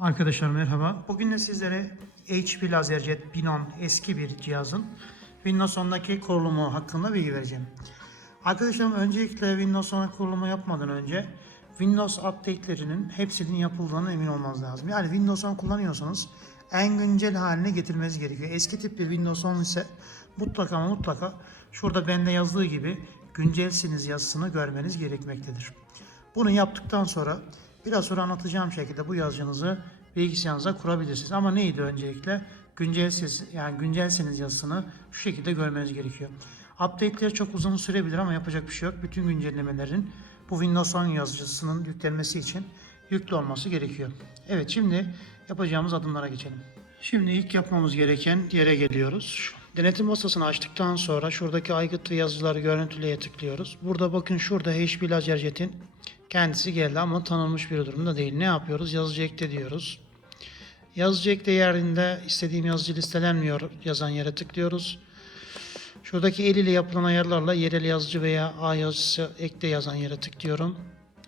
Arkadaşlar merhaba. Bugün de sizlere HP LaserJet 1010 eski bir cihazın Windows 10'daki kurulumu hakkında bilgi vereceğim. Arkadaşlarım öncelikle Windows 10'a kurulumu yapmadan önce Windows update'lerinin hepsinin yapıldığına emin olmanız lazım. Yani Windows 10 kullanıyorsanız en güncel haline getirmeniz gerekiyor. Eski tip bir Windows 10 ise mutlaka şurada bende yazdığı gibi güncelsiniz yazısını görmeniz gerekmektedir. Bunu yaptıktan sonra biraz sonra anlatacağım şekilde bu yazıcınızı bilgisayarınıza kurabilirsiniz. Ama neydi öncelikle? Güncelsiniz yazısını şu şekilde görmeniz gerekiyor. Update'ler çok uzun sürebilir ama yapacak bir şey yok. Bütün güncellemelerin bu Windows 10 yazıcısının yüklenmesi için yüklü olması gerekiyor. Evet, şimdi yapacağımız adımlara geçelim. Şimdi ilk yapmamız gereken yere geliyoruz. Denetim masasını açtıktan sonra şuradaki aygıt ve yazıcıları görüntüleye tıklıyoruz. Burada bakın, şurada HP LaserJet'in kendisi geldi ama tanınmış bir durumda değil. Ne yapıyoruz? Yazıcı ekle diyoruz. Yazıcı ekle yerinde istediğim yazıcı listelenmiyor yazan yere tıklıyoruz. Şuradaki el ile yapılan ayarlarla yerel yazıcı veya A yazıcısı ekle yazan yere tıklıyorum.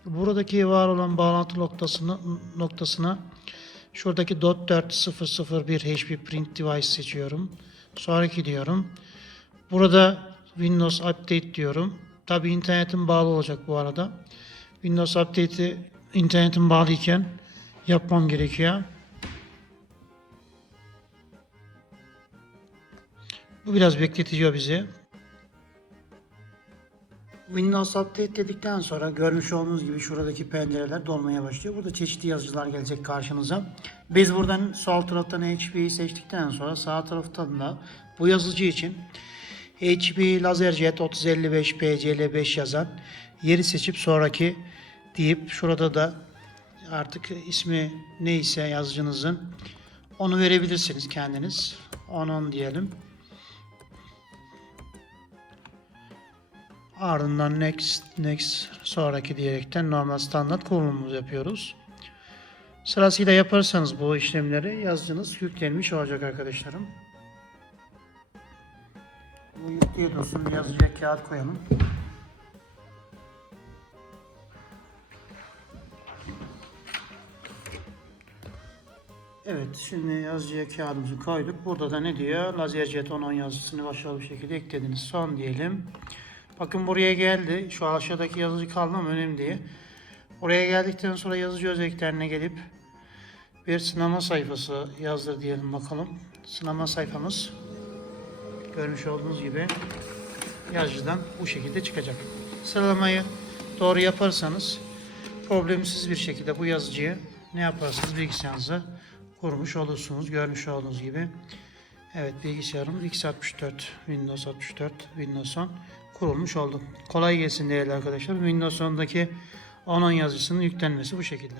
Buradaki var olan bağlantı noktasına şuradaki .4001 HP Print Device seçiyorum. Sonraki diyorum. Burada Windows Update diyorum. Tabi internetim bağlı olacak bu arada. Windows Update'i internetim bağlıyken yapmam gerekiyor. Bu biraz bekletiyor bizi. Windows Update dedikten sonra görmüş olduğunuz gibi şuradaki pencereler dolmaya başlıyor. Burada çeşitli yazıcılar gelecek karşınıza. Biz buradan sol taraftan HP'yi seçtikten sonra sağ taraftan da bu yazıcı için HP LaserJet 3055 PCL5 yazan yeri seçip sonraki deyip şurada da artık ismi neyse yazıcınızın onu verebilirsiniz kendiniz. 10 diyelim. Ardından next sonraki diyerekten normal standart kurulumumuzu yapıyoruz. Sırasıyla yaparsanız bu işlemleri yazıcınız yüklenmiş olacak arkadaşlarım. Bu yüklüye dursun, bir yazıcıya kağıt koyalım. Evet, şimdi yazıcıya kağıdımızı koyduk. Burada da ne diyor? LaserJet 10 yazısını başarılı bir şekilde eklediniz. Son diyelim. Bakın buraya geldi. Şu aşağıdaki yazıcı kaldı ama önemli değil. Oraya geldikten sonra yazıcı özelliklerine gelip bir sınama sayfası yazdır diyelim bakalım. Sınama sayfamız görmüş olduğunuz gibi yazıcıdan bu şekilde çıkacak. Sıralamayı doğru yaparsanız problemsiz bir şekilde bu yazıcıyı ne yaparsınız? Bilgisayarınıza kurmuş olursunuz. Görmüş olduğunuz gibi. Evet, bilgisayarımız x64, Windows 64, Windows 10 kurulmuş oldu. Kolay gelsin değerli arkadaşlar. Windows 10'daki 10 yazıcısının yüklenmesi bu şekilde.